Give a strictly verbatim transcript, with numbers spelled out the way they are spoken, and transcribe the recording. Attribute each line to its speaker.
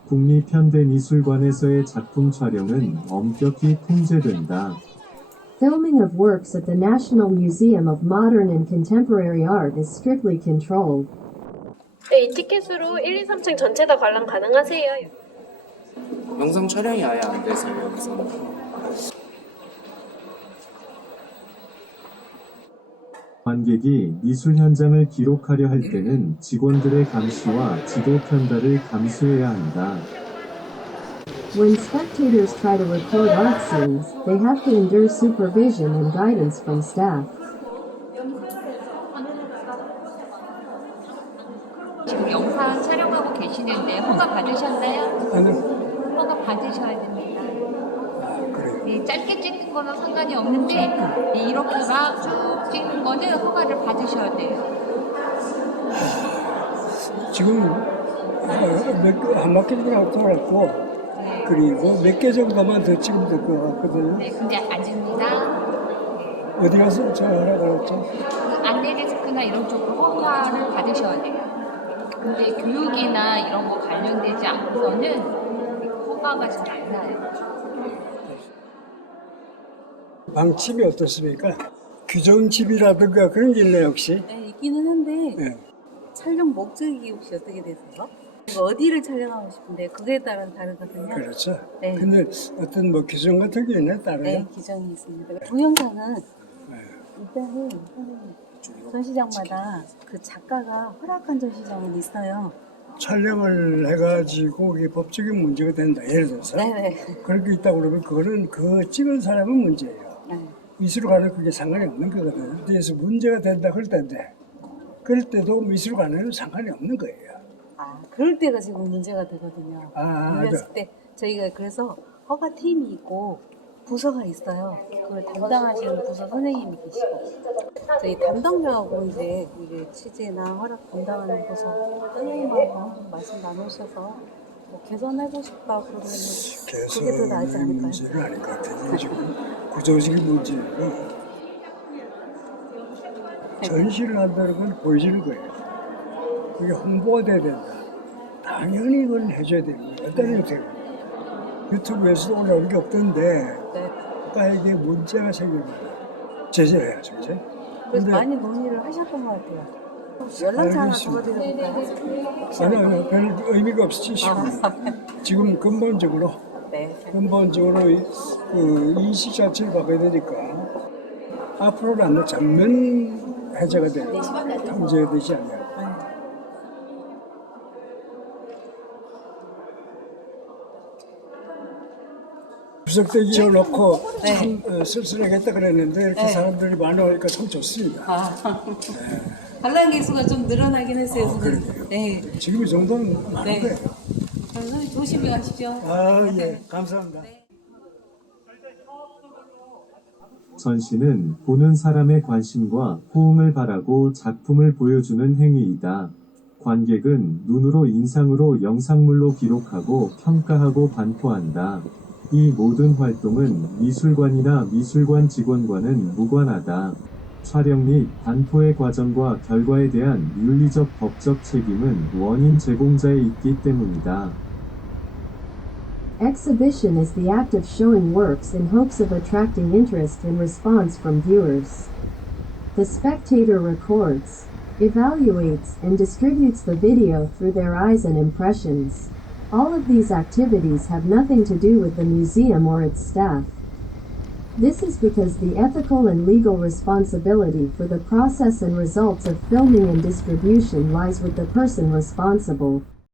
Speaker 1: 국립현대미술관에서의 작품 촬영은 엄격히 통제된다.
Speaker 2: Filming of works at the National Museum of Modern and Contemporary Art is strictly controlled.
Speaker 3: 네, 이 티켓으로 일, 이, 삼 층 전체 다 관람 가능하세요.
Speaker 4: 영상 촬영이 아예 안 돼서 여기서는.
Speaker 1: 관객이 미술 현장을 기록하려 할 때는 직원들의 감시와 지도 편달을 감수해야 한다.
Speaker 2: When spectators try to record art scenes, they have to endure supervision and guidance from staff.
Speaker 5: 지금 영상 촬영하고 계시는데 허가 받으셨나요?
Speaker 6: 아니,
Speaker 5: 허가 받으셔야 됩니다.
Speaker 6: 아, 그래요.
Speaker 5: 네, 짧게 찍는 거는 상관이 없는데 네, 이렇게 막 쭉 찍는 거는 허가를 받으셔야 돼요.
Speaker 6: 지금 어, 몇, 한 바퀴 정도 돌았고,
Speaker 5: 네.
Speaker 6: 그리고 몇 개 정도만 더 찍으면 될 것 같거든요.
Speaker 5: 네, 근데 아닙니다.
Speaker 6: 어디 가서 촬영하라 그랬죠?
Speaker 5: 그 안내 데스크나 이런 쪽으로 허가를 받으셔야 돼요. 근데 교육이나 이런 거 관련되지 않고서는 허가가 잘 안 나요.
Speaker 6: 방침이 어떻습니까? 규정집이라든가 그런 게 있나요, 혹시?
Speaker 7: 네, 있기는 한데
Speaker 6: 네.
Speaker 7: 촬영 목적이 혹시 어떻게 되세요? 어디를 촬영하고 싶은데 그거에 따라 다르거든요.
Speaker 6: 그렇죠.
Speaker 7: 네.
Speaker 6: 근데 어떤 뭐 규정 같은 게 있나요, 따로요?
Speaker 7: 네, 규정이 있습니다. 동영상은
Speaker 6: 네.
Speaker 7: 일단은 전시장마다 그 작가가 허락한 전시장은 있어요.
Speaker 6: 촬영을 해가지고 이게 법적인 문제가 된다, 예를 들어서.
Speaker 7: 네네.
Speaker 6: 그렇게 있다고 그러면 그거는 그 찍은 사람은 문제예요.
Speaker 7: 네.
Speaker 6: 미술관은 그게 상관이 없는 거거든요. 그래서 문제가 된다 그럴 때인데 그럴 때도 미술관에는 상관이 없는 거예요.
Speaker 7: 아, 그럴 때가 지금 문제가 되거든요.
Speaker 6: 아,
Speaker 7: 그랬을
Speaker 6: 맞아.
Speaker 7: 때 저희가 그래서 허가팀이 있고 부서가 있어요. 그걸 담당하시는 부서 선생님이 계시고 저희 담당자하고 이제 이게 취재나 허락 담당하는 부서 선생님하고 한번 말씀 나누셔서 뭐 개선하고 싶다 그러면 그게 더 나지
Speaker 6: 개선의
Speaker 7: 않을까요?
Speaker 6: 문제는 아닌 것 같아요. 지금 구조적인 문제고 전시를 한다는 건 보여지는 거예요. 그게 홍보가 돼야 된다. 당연히 이건 해줘야 되는 거예요. 어떤 형태로. 유튜브에서도 올라오는 게 없던데
Speaker 7: 네.
Speaker 6: 국가에게 문제가 생기면 제재를 해야죠. 그치?
Speaker 7: 그래서
Speaker 6: 근데
Speaker 7: 많이 논의를 하셨던 것 같아요. 연락처 하나 더 드려볼까요?
Speaker 6: 아니, 아니, 별 의미가 없지. 지금, 지금 근본적으로
Speaker 7: 네.
Speaker 6: 근본적으로 이, 그 인식 자체를 바꿔야 되니까 앞으로는 전면 해제가 돼 통제가 되지 않아요. 구석대기 지어놓고 참 어, 쓸쓸하겠다 그랬는데 이렇게
Speaker 7: 네.
Speaker 6: 사람들이 많이 오니까 참 좋습니다.
Speaker 7: 아, 관람 개수가 좀 늘어나긴 했어요. 선생님.
Speaker 6: 그러게요.
Speaker 7: 네.
Speaker 6: 지금 이 정도는 많은
Speaker 7: 네.
Speaker 6: 거예요.
Speaker 7: 선생님 조심히 가시죠.
Speaker 6: 아, 예, 감사합니다.
Speaker 1: 전시는 보는 사람의 관심과 호응을 바라고 작품을 보여주는 행위이다. 관객은 눈으로 인상으로 영상물로 기록하고 평가하고 반포한다. 이 모든 활동은 미술관이나 미술관 직원과는 무관하다. 촬영 및 반포의 과정과 결과에 대한 윤리적 법적 책임은 원인 제공자에 있기 때문이다.
Speaker 2: Exhibition is the act of showing works in hopes of attracting interest and response from viewers. The spectator records, evaluates, and distributes the video through their eyes and impressions. All of these activities have nothing to do with the museum or its staff. This is because the ethical and legal responsibility for the process and results of filming and distribution lies with the person responsible.